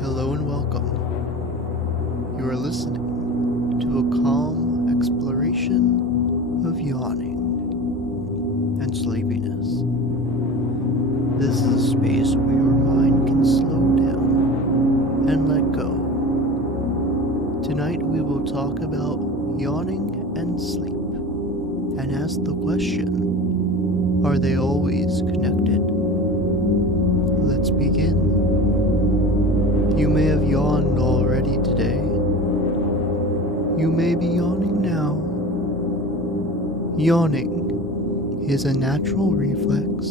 Hello and welcome. You are listening to a calm exploration of yawning and sleepiness. This is a space where your mind can slow down and let go. Tonight we will talk about yawning and sleep and ask the question, are they always connected? Let's begin. You may have yawned already today. You may be yawning now. Yawning is a natural reflex.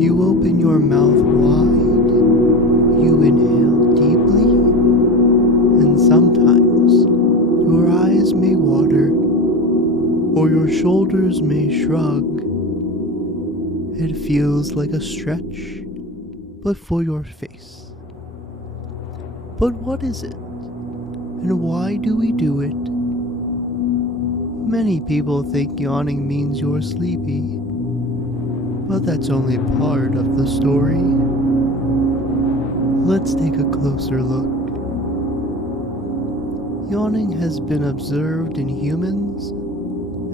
You open your mouth wide, you inhale deeply, and sometimes your eyes may water or your shoulders may shrug. It feels like a stretch, but for your face. But what is it? And why do we do it? Many people think yawning means you're sleepy, but that's only part of the story. Let's take a closer look. Yawning has been observed in humans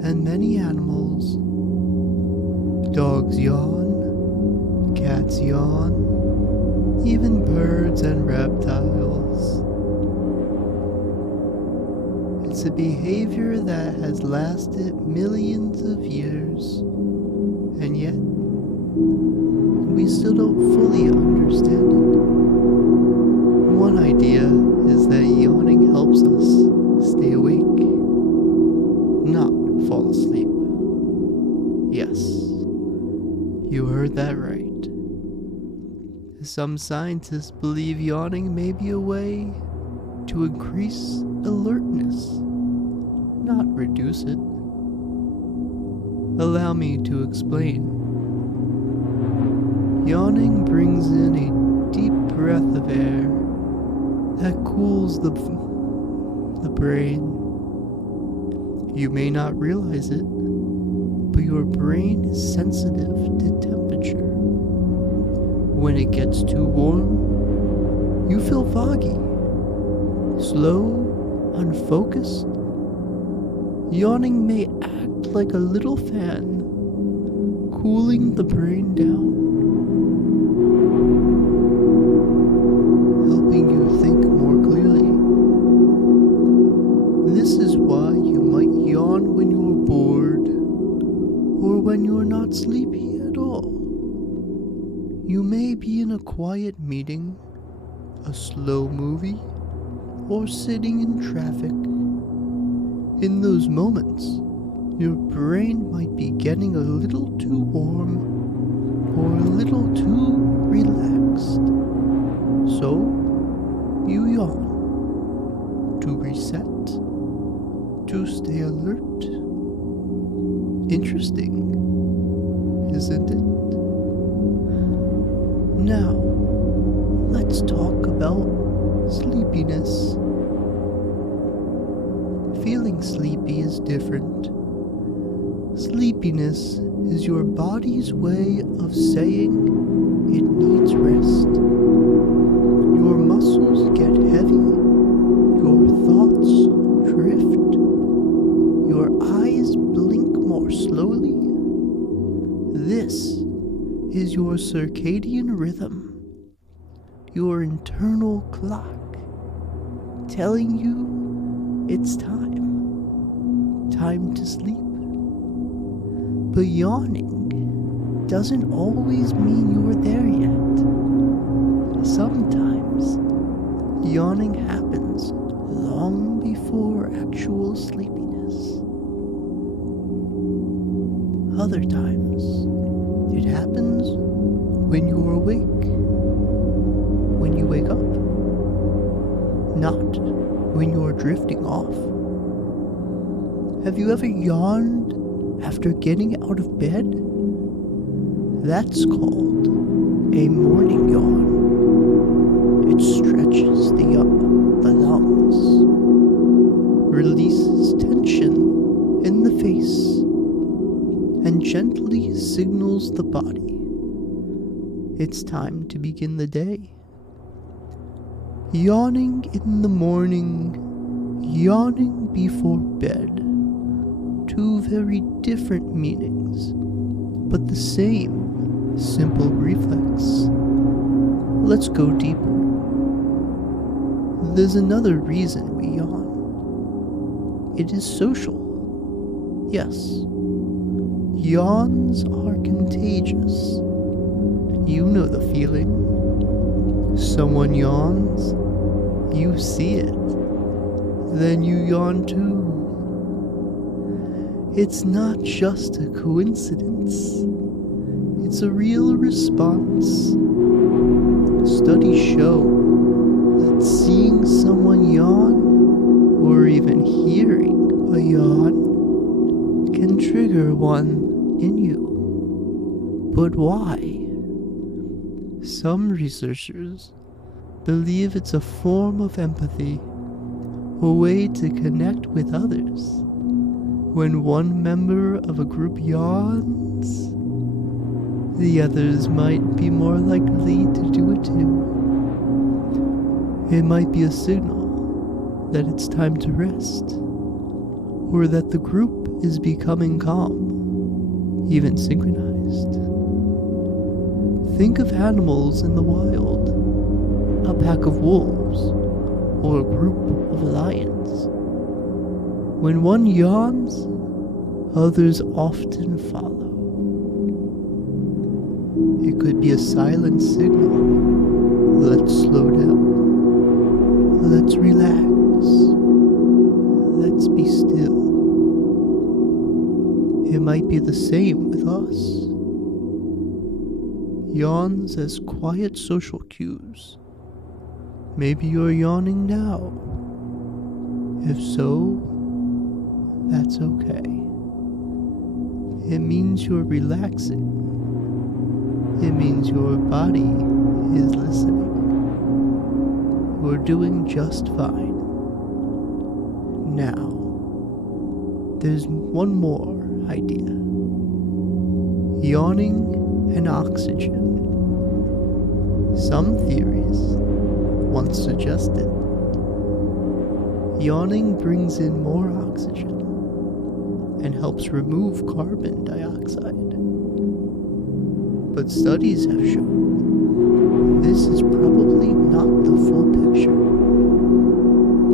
and many animals. Dogs yawn, cats yawn, even birds and reptiles. It's a behavior that has lasted millions of years, and yet we still don't fully understand it. One idea is that yawning helps us stay awake, not fall asleep. Yes, you heard that right. Some scientists believe yawning may be a way to increase alertness, not reduce it. Allow me to explain. Yawning brings in a deep breath of air that cools the brain. You may not realize it, but your brain is sensitive to temperature. When it gets too warm, you feel foggy, slow, unfocused. Yawning may act like a little fan, cooling the brain down, helping you think more clearly. This is why you might yawn when you're bored, or when you're not sleepy at all. You may be in a quiet meeting, a slow movie, or sitting in traffic. In those moments, your brain might be getting a little too warm or a little too relaxed. So, you yawn to reset, to stay alert. Interesting, isn't it? Now, let's talk about sleepiness. Feeling sleepy is different. Sleepiness is your body's way of saying it needs rest. Your muscles get heavy, your thoughts drift, your eyes blink more slowly. This is your circadian rhythm, your internal clock, telling you it's time to sleep. But yawning doesn't always mean you're there yet. Sometimes yawning happens long before actual sleepiness. Other times, it happens when you're awake, when you wake up, not when you're drifting off. Have you ever yawned after getting out of bed? That's called a morning yawn. It stretches the lungs, releases tension in the face, and gently signals the body it's time to begin the day. Yawning in the morning, yawning before bed. Two very different meanings, but the same simple reflex. Let's go deeper. There's another reason we yawn. It is social. Yes. Yawns are contagious. You know the feeling. Someone yawns, you see it. Then you yawn too. It's not just a coincidence. It's a real response. Studies show that seeing someone yawn, or even hearing a yawn, can trigger one in you. But why? Some researchers believe it's a form of empathy, a way to connect with others. When one member of a group yawns, the others might be more likely to do it too. It might be a signal that it's time to rest, or that the group is becoming calm, even synchronized. Think of animals in the wild, a pack of wolves, or a group of lions. When one yawns, others often follow. It could be a silent signal. Let's slow down. Let's relax. Let's be still. It might be the same with us. Yawns as quiet social cues. Maybe you're yawning now. If so, that's okay. It means you're relaxing. It means your body is listening. We're doing just fine. Now, there's one more idea. Yawning and oxygen. Some theories once suggested yawning brings in more oxygen and helps remove carbon dioxide. But studies have shown this is probably not the full picture.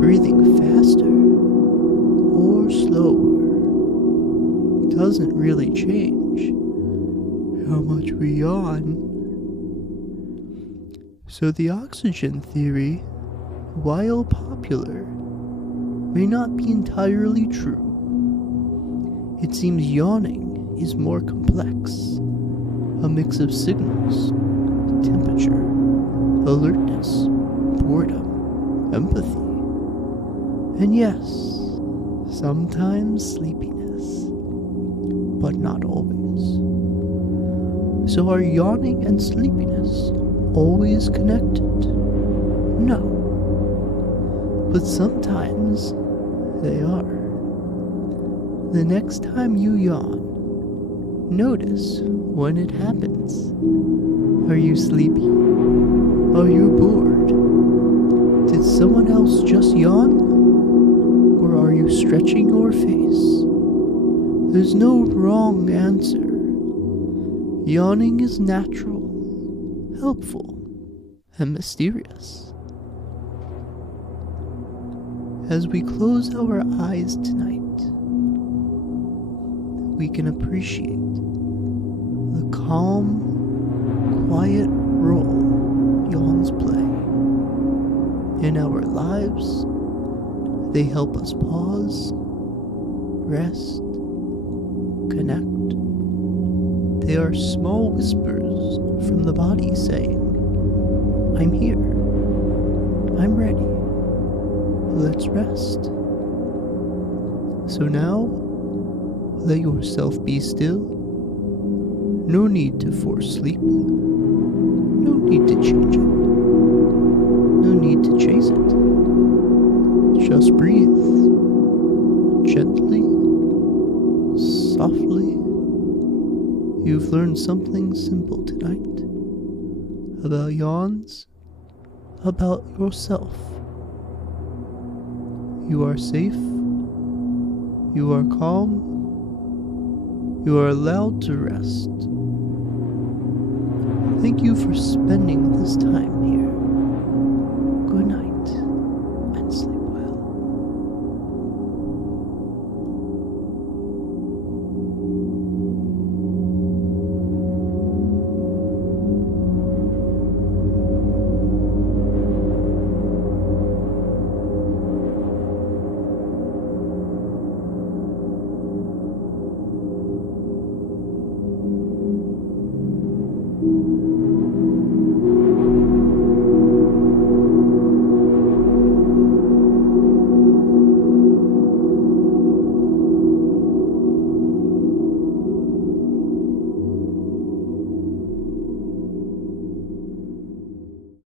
Breathing faster or slower doesn't really change how much we yawn. So the oxygen theory, while popular, may not be entirely true. It seems yawning is more complex, a mix of signals, temperature, alertness, boredom, empathy, and yes, sometimes sleepiness, but not always. So are yawning and sleepiness always connected? No. But sometimes they are. The next time you yawn, notice when it happens. Are you sleepy? Are you bored? Did someone else just yawn? Or are you stretching your face? There's no wrong answer. Yawning is natural, helpful, and mysterious. As we close our eyes tonight, we can appreciate the calm, quiet role yawns play. In our lives, they help us pause, rest, connect. They are small whispers from the body saying, I'm here, I'm ready, let's rest. So now, let yourself be still. No need to force sleep. No need to change it. No need to chase it. Just breathe. Gently, softly. You've learned something simple tonight about yawns, about yourself. You are safe. You are calm. You are allowed to rest. Thank you for spending this time